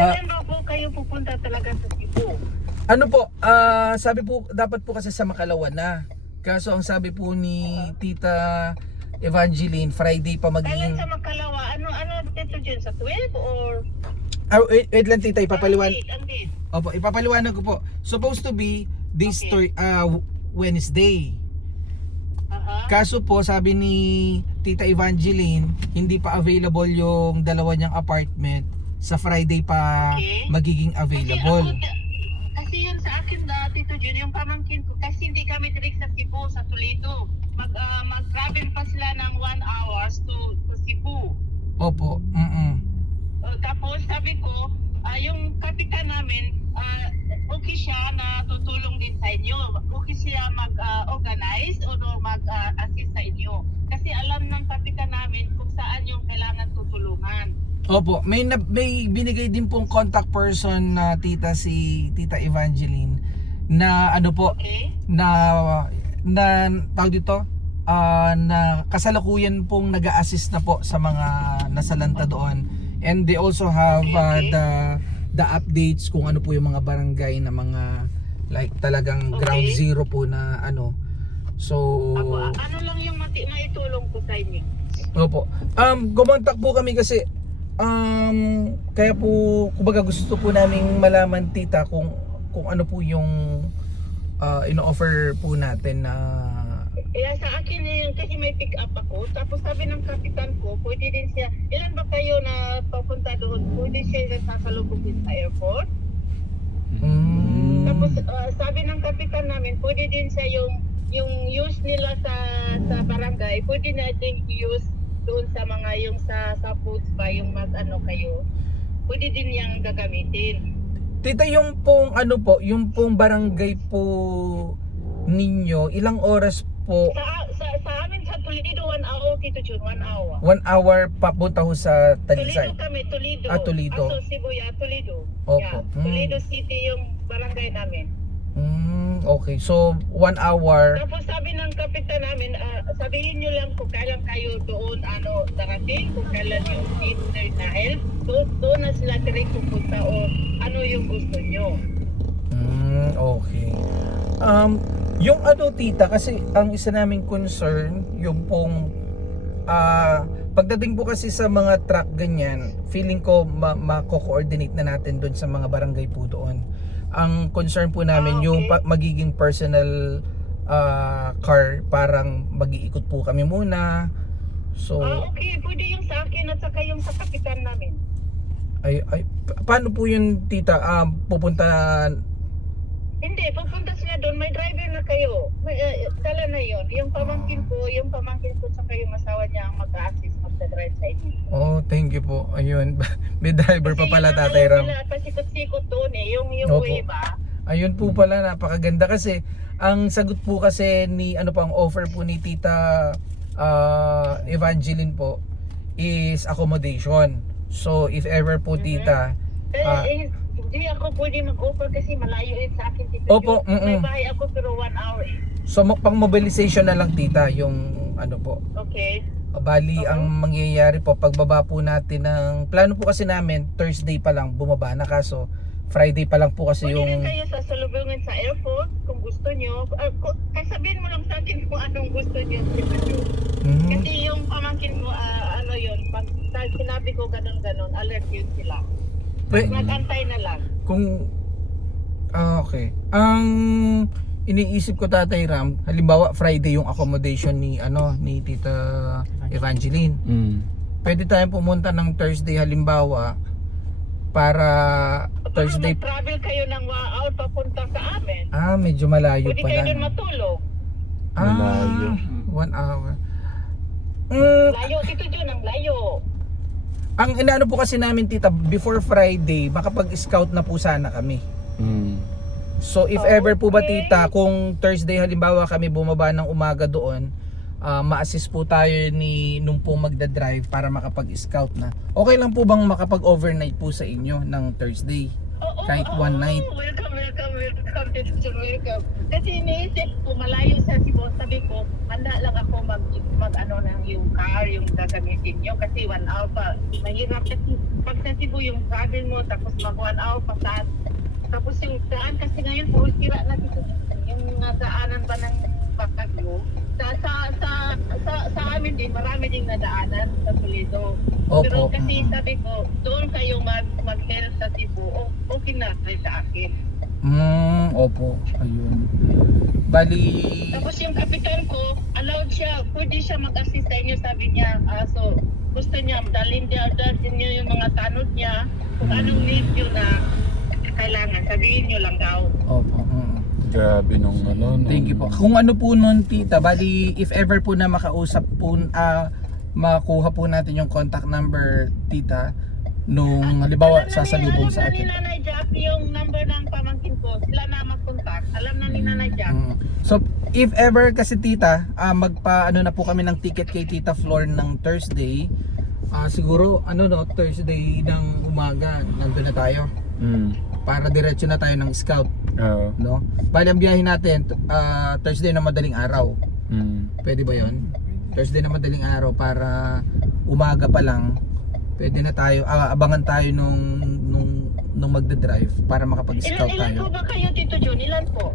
Kailan ba po kayo pupunta talaga sa Cebu? Ano po, sabi po, dapat po kasi sa Makalawa na. Kaso ang sabi po ni Tita Evangeline, Friday pa Kailan magiging... sa Makalawa? Ano dito dyan? Sa 12 or? Wait lang tita, Ang date? Opo, ipapaliwanag ko po. Supposed to be this Okay. Wednesday. Aha. Kaso po, sabi ni Tita Evangeline, hindi pa available yung dalawa niyang apartment. Sa Friday pa Okay. magiging available. Kasi yun sa akin na Tito Jun, yung pamangkin ko, kasi hindi kami direct sa Cebu, sa Toledo. Mag-travel pa sila ng 1 hours to Cebu. Opo, Tapos sabi ko, yung kapitan namin, okay siya na tutulong din sa inyo. Okay siya mag-organize o mag-assist sa inyo. Kasi alam ng kapitan namin kung saan yung kailangan tutulungan. Opo, may binigay din pong contact person na si Tita Evangeline na ano po, Okay? na tawag dito, na kasalukuyan pong nag-a-assist na po sa mga nasalanta doon. And they also have Okay. the updates kung ano po yung mga barangay na mga like talagang Okay. ground zero po na ano. So, Ano lang yung maitulong ko sa inyo? opo. Gumontak po kami kasi kaya po kumbaga gusto po naming malaman tita kung ano po yung ino-offer po natin na Sa akin yung kasi may pick up ako. Tapos sabi ng kapitan ko, pwede din siya, ilan ba kayo na papunta doon? Pwede siya sasalubog din sa airport. Tapos sabi ng kapitan namin, pwede din siya yung use nila sa barangay, pwede natin i-use doon sa mga yung sa foods ba, yung mag-ano kayo. Pwede din yang gagamitin. tita, yung pong ano po, yung pong barangay po ninyo, ilang oras po? Sa amin sa Toledo, 1 hour, Tito Jun, 1 hour. 1 hour papunta ho sa Talisay. Toledo kami, Toledo. Toledo. Sibuya, Toledo. Opo. Yeah. Toledo City yung barangay namin. Okay, so 1 hour. Tapos sabi ng kapitan namin, sabihin nyo lang kung kailan kayo doon darating, kung kailan yung need na help. Doon na sila direct pupunta o ano yung gusto nyo. Okay. Yung ano tita, kasi ang isa naming concern, yung pong pagdating po kasi sa mga truck ganyan, feeling ko mako-coordinate na natin doon sa mga barangay po doon. Ang concern po namin Okay. yung magiging personal car, parang mag-iikot po kami muna. So Okay, pwede yung sa akin at saka yung sa kapitan namin. paano po yun tita? Pupunta Hindi, pupunta sila doon, may driver na kayo. Dala na yon. Yung pamangkin ko saka yung asawa niya ang mag-assist magdadrive sa inyo. Oh, thank you po. Ayun. May driver pa Kasi pala yung Tatay Ram. nila, pasikot-sikot doon yung Opo. way ba? Ayun po pala, napakaganda kasi ang sagot po kasi ni ano po ang offer po ni Tita Evangeline po is accommodation. So if ever po tita, Hindi ako pwede mag-offer kasi malayo sa akin. Tito Opo, Jun. May bahay ako pero 1 hour so pang mobilization na lang tita yung ano po. Okay. Bali ang mangyayari po pagbaba po natin ng plano po kasi namin Thursday pa lang bumaba na, kaso Friday pa lang po kasi Pwede rin yung kayo sasalubungin sa airport kung gusto nyo. Sabihin mo lang sa akin kung anong gusto nyo. Tito Jun. Kasi yung pamangkin mo, ano yun, pag sinabi ko ganon-ganon, alert yun sila. Mag-antay na lang. Kung okay. Ang iniisip ko Tatay Ram, halimbawa Friday yung accommodation ni Tita Evangeline. Pwede tayong pumunta ng Thursday halimbawa para Thursday. Travel kayo ng 1 hour papunta sa amin. Medyo malayo Pwede pala. kayo doon matulog. Malayo. 1 hour. Layo, Tito Jun, ang layo. Ang inaano po kasi namin tita, before Friday, makapag-scout na po sana kami. So if ever po ba tita, kung Thursday halimbawa kami bumaba ng umaga doon, ma-assist po tayo nung po magda-drive para makapag-scout na. Okay lang po bang makapag-overnight po sa inyo ng Thursday? Kahit one night. Welcome, Tito Jun, welcome. Kasi iniisip ko, malayo sa Cebu, sabi ko, handa lang ako mag-ano ng yung car, yung gagamitin nyo kasi 1 hour pa. Mahirap kasi pag sa Cebu yung travel mo, tapos mag 1 hour pa sa tapos yung daan kasi ngayon puro sira na dito. Yung daanan ba ng Baguio. Sa amin din, marami ding nadaanan sa Toledo. Opo. Pero kasi sabi ko, doon kayo mag-help sa Cebu, okay na rin sa akin. Opo. Ayun. Bali, Tapos yung kapitan ko, allowed siya, pwede siya mag-assist sa inyo, sabi niya. So, gusto niya, dalhin niyo yung mga tanod niya, kung anong need nyo na kailangan, sabihin nyo lang daw. opo. Grabe nung ano. Thank you po. Kung ano po nun, tita, bali, if ever po na makausap po, makuha po natin yung contact number, tita, nung halimbawa sasalubong sa Alam na ni atin. Nanay Jack yung number ng pamangkin ko, sila na mag-contact. Alam na ni Nanay Jack. So, if ever kasi tita, magpa-ano na po kami ng ticket kay Tita Flor ng Thursday. Siguro, Thursday ng umaga, nandun na tayo. Para diretso na tayo ng scout. No? Bali ang biyahe natin Thursday na madaling araw. Pwede ba 'yon? Thursday na madaling araw para umaga pa lang pwede na tayo abangan tayo nung magde-drive para makapag-scout Ilan po tayo. ba kayo, Tito Jun? Ilan po?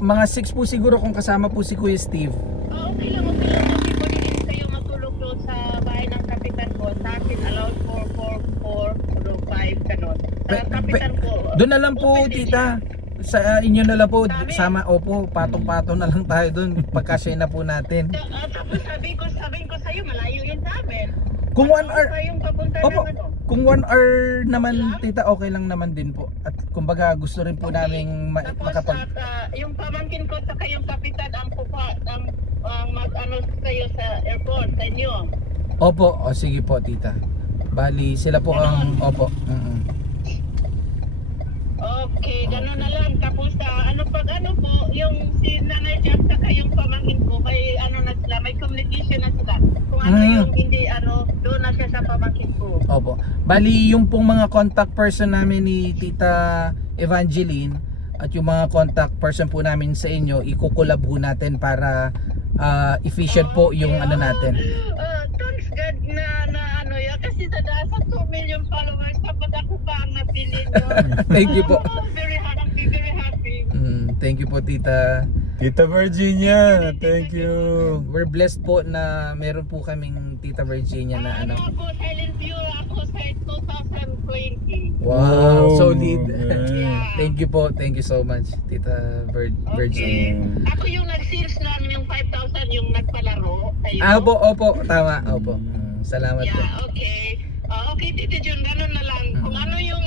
Mga 6 po siguro kung kasama po si Kuya Steve. Okay lang. Kasi pwede din kayo matulog doon sa bahay ng kapitan ko. Sa akin, allowed 4, 5, ganon. Sa kapitan ko. Doon na lang po, open din tita. Sa inyo na lang po, Sabi- sama, opo, patong-patong na lang tayo doon. Pagkasya na po natin. Tapos sabi ko sa'yo, malayo yun sa amin. Kung 1 hour, Pa yung papunta opo, ng ano. kung 1 hour naman, tita, okay lang naman din po. At kumbaga, gusto rin po naming Tapos yung pamangkin ko sa kayong kapitan ang mag-ano kayo sa airport sa inyo. Opo, o sige po, tita. Bali, sila po ang, opo. Okay, gano'n na lang. Tapos ano po, yung si Nanay Jack sa kayong pamangkin ko, may communication na sila. Kung ano yung hindi, doon na siya sa pamangkin ko. Opo. Bali, yung pong mga contact person namin ni Tita Evangeline at yung mga contact person po namin sa inyo, ikukulab po natin para efficient po yung ano natin. Thanks God na ano yan. Kasi sa 2 million followers, dapat ako pa ang napili nyo. Thank you po. Very happy, very happy. Thank you po, Tita. Tita Virginia, thank you. We're blessed po na meron po kaming Tita Virginia na ano. Ako, silent viewer ako sa 2020. Wow, Oh, solid. yeah. Thank you po. Thank you so much, Tita Virginia. Ako yung nag-sales lang yung 5,000 yung nagpalaro sa'yo. Opo, tama. Opo. Salamat po. Yeah, okay. Okay, Tito Jun, ganun na lang. Kung ano yung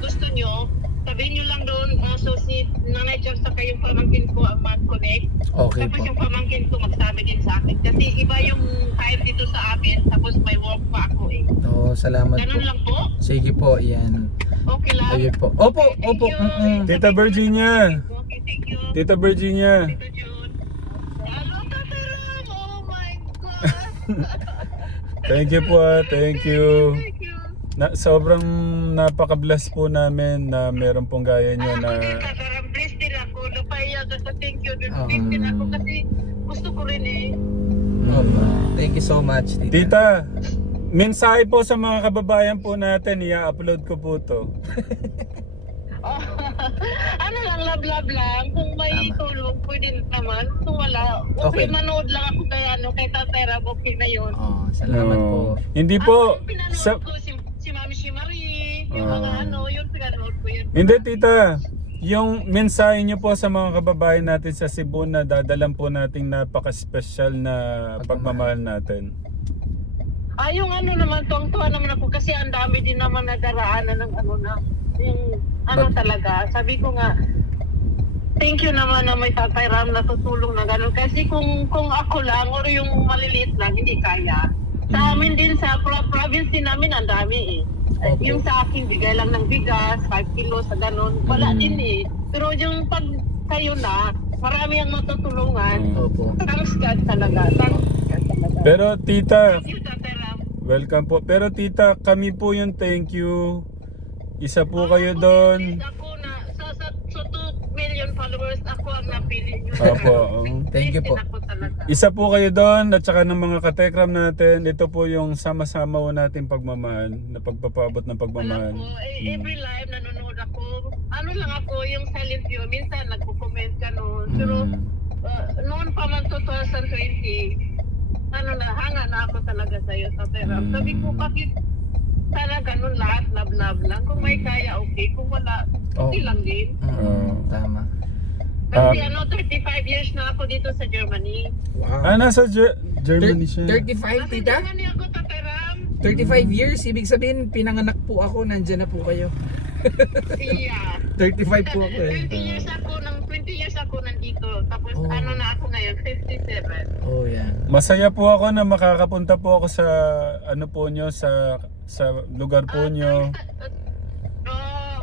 gusto nyo, sabihin nyo lang doon, so si Nanay Jack sa kayong pamangkin ko ang mag-connect. Okay Tapos po. yung pamangkin ko magsabi din sa akin. Kasi iba yung time dito sa amin, tapos may work pa ako eh. Salamat po. Ganun lang po? Sige po, yan. Okay lang? Ayun po. Opo. Thank you. Tita Virginia. Okay, thank you. Tita Virginia. Tito Jun. Hello, Tata Ram! Oh my God! Thank you po. Thank you. Thank you. Sobrang napaka-bless po namin na meron pong gaya nyo na Ako din, Tata Ram. Blessed din ako. Napaya ka sa thank you. Blessed din ako kasi gusto ko rin eh. Opo. Thank you so much, Tita. Tita, mensahe po sa mga kababayan po natin, i-upload ko po to. Oh, ano lang, love lang. Kung may Tama. tulong, pwede naman. Kung wala, okay, Okay. manood lang ako kay Tata Ram. Okay na yun. Salamat po. Hindi po Ang pinanood sa ko si Mami Shimari, yung mga yun pinanood ko yun. Hindi tita, yung mensahe niyo po sa mga kababayan natin sa Cebu na dadalan po nating napaka-special na pagmamahal natin. Yung naman, tuwang-tuwa naman ako kasi ang dami din naman na daraanan ng yung talaga. Sabi ko nga, thank you naman na may Tatay Ram na tutulong na gano'n. Kasi kung ako lang or yung maliliit lang, hindi kaya. Sa amin din, sa province din namin, ang dami eh. Opo. Yung sa akin, bigay lang ng bigas, 5 kilos sa gano'n. Wala din eh. Pero yung pag kayo na, marami ang matutulungan. Opo. Thanks God talaga. Thanks God talaga. Pero tita, Thank you, Tatay Ram. welcome po. Pero tita, kami po yung thank you. Isa po kayo doon. Ako na, sa 2 million followers, tapos ako ang napili niyo. Opo. Thank you po. Ako talaga. Isa po kayo doon at saka ng mga katekram natin. Ito po yung sama-sama po natin pagmamahal, na pagpapaabot ng Wala pagmamahal. po, every live nanonood ako. Ano lang ako, yung silent view, minsan nagko-comment ka noon. Pero noon pa man 2020, ano na, hanga na ako talaga sa'yo sa pera. Sabi ko, bakit sana ganun lahat, love lang. Kung may kaya, okay. Kung wala, okay lang din. Tama. Kasi 35 years na ako dito sa Germany. Wow. Nasa Germany siya. 35, Nasa tita? Germany ako, Taperam. 35 years, ibig sabihin pinanganak po ako, nandyan na po kayo. Iya. 35 po ako eh. 20 years ako nandito. Tapos ano na ako ngayon, 57. Oh, yeah. Masaya po ako na makakapunta po ako sa ano po nyo, sa lugar po nyo.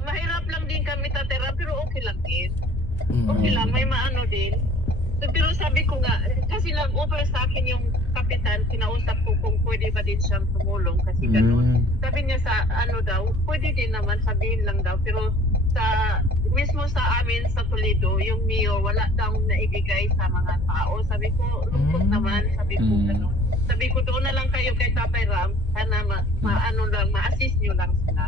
Mahirap lang din kami tatira, pero okay lang din. Mm. Okay lang, may maano din. Pero sabi ko nga, kasi nag-offer sa akin yung kapitan, kinausap ko kung pwede ba din siyang tumulong kasi gano'n. Sabi niya sa ano daw, pwede din naman, sabihin lang daw. Pero sa mismo sa amin sa Toledo, yung Mio, wala daw naibigay sa mga tao. Sabi ko, lungkot naman, sabi ko gano'n. Sabi ko, doon na lang kayo kay Tatay Ram, sana ma-assist nyo lang sila.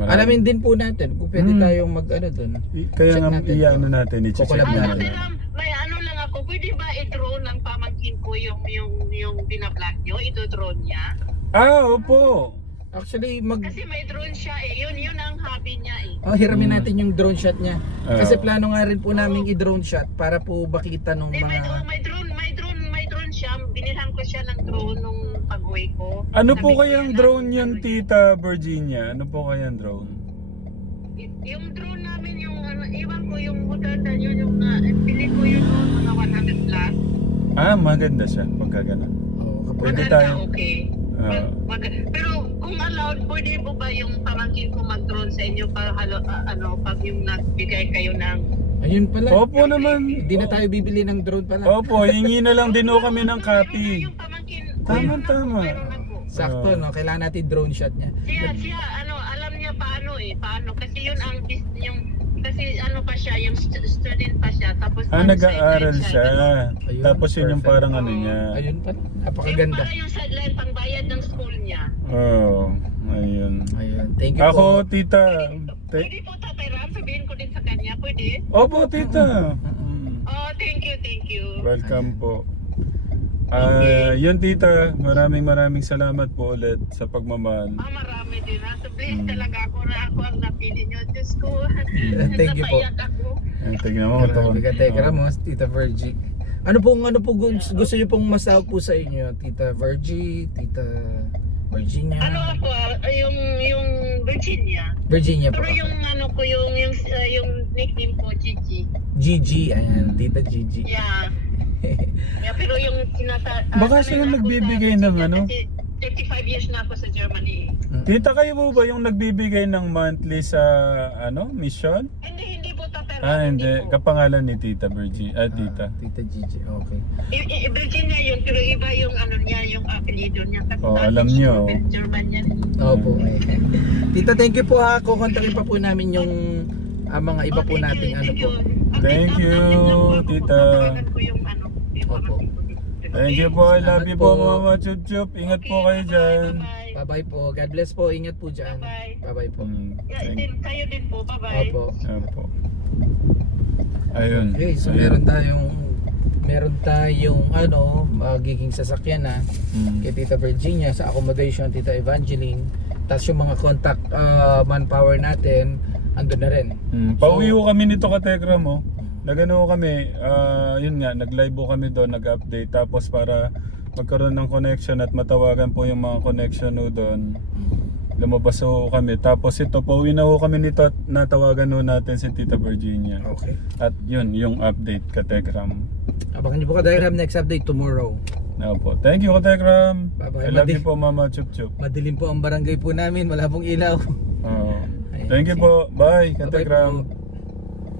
Alamin din po natin kung pwede tayong mag-ano dun. Kaya Check nga natin. iyaano natin, i-check Kukulab Tatay natin. Ram, may ano lang ako, pwede ba i-draw ng pamangkin ko yung binablog nyo? I-draw niya? Opo. Actually, Kasi may drone siya eh. Yun ang hobby niya eh. hiramin natin yung drone shot niya. Kasi Oo. plano nga rin po namin i-drone shot para po makita nung May mga... drone siya. Binilhan ko siya ng drone nung pag-uwi ko. Ano po Sabi ko kayang yan, drone ano, yun, Tita Virginia? Ano po kayang drone? Yung drone namin, yung iwan ko yung maganda yun, yung pili ko yun mga 100 plus. Maganda siya pagka ganun. Pwede Maganda, tayo. okay. Pero kung allowed, pwede po ba yung pamangkin ko mag-drone sa inyo para pag yung nagbigay kayo ng... Ayun pala. Opo naman. Hindi na tayo bibili ng drone pala. Opo, hingi na lang din ho kami ng copy. Yung pamangkin, Tama. mayroon na po. Sakto, no? Kailangan natin drone shot niya. Siya, alam niya paano kasi yun ang kasi pa siya, yung student pa siya, tapos Nag-aaral siya. Ayun, Tapos yun yung perfect. parang ano niya. Ayun pala. Yung Napakaganda. para yung sideline pangbayad ng school niya. Ayun. Ayun. Thank you po. Ako, Tita. Pwede po Tatay Ram, sabihin ko din sa kanya, pwede? Opo, Tita. Oh, thank you. Welcome po. Yun, Tita. Maraming salamat po ulit sa pagmamahal. Marami din. So blessed talaga ako na ako ang napili niyo. Diyos ko, Thank you po. napaiyak ako. Tignan mo. Grabe ka, Tekra mo, Tita Virgie. Ano po gusto niyo pong masahog po sa inyo, Tita Virgie, Tita Virginia? Ano ako, yung Virginia. Virginia po. Pero yung ko, yung nickname ko, Gigi. Gigi, ayan, Tita Gigi. Yeah. Pero yung Baka siya yung nagbibigay ng ano? Kasi 35 years na ako sa Germany. Tita, kayo po ba yung nagbibigay ng monthly sa mission? Hindi po Tatay Ram. Hindi. po. Kapangalan ni Tita Virgie. Tita. Tita Gigi, okay. Virginia yun, pero iba yung niya, yung apelido niya. Kasi Alam niyo. German yan. Opo. Tita, thank you po ha. Kukontakin pa po namin yung mga iba po nating ano po. Thank you, Tita. Opo. Thank you po. I love you po, Mama Chup Chup. Ingat po kayo dyan. Bye-bye po. God bless po. Ingat po dyan. Bye-bye. Bye-bye po. Kayo din po, bye-bye. Opo. Opo. Ayun. Okay, so meron tayong magiging sasakyan na kay Tita Virginia sa accommodation Tita Evangeline. Tapos yung mga contact manpower natin andun na rin. Pauwi ko kami nito Katekra mo. Nagano kami, yun nga, nag-live po kami doon, nag-update. Tapos para magkaroon ng connection at matawagan po yung mga connection no doon. Lumabas ho kami. Tapos ito, pauwi na ho kami nito at natawagan ho natin si Tita Virginia. Okay. At yun, yung update Katekram. Abangan niyo po Katekram, next update tomorrow. Po. Thank you Katekram. Bye-bye. I love you po Mama Chup Chup. Madilim po ang barangay po namin, wala pong ilaw. Thank you po. Bye Bye-bye Katekram. po.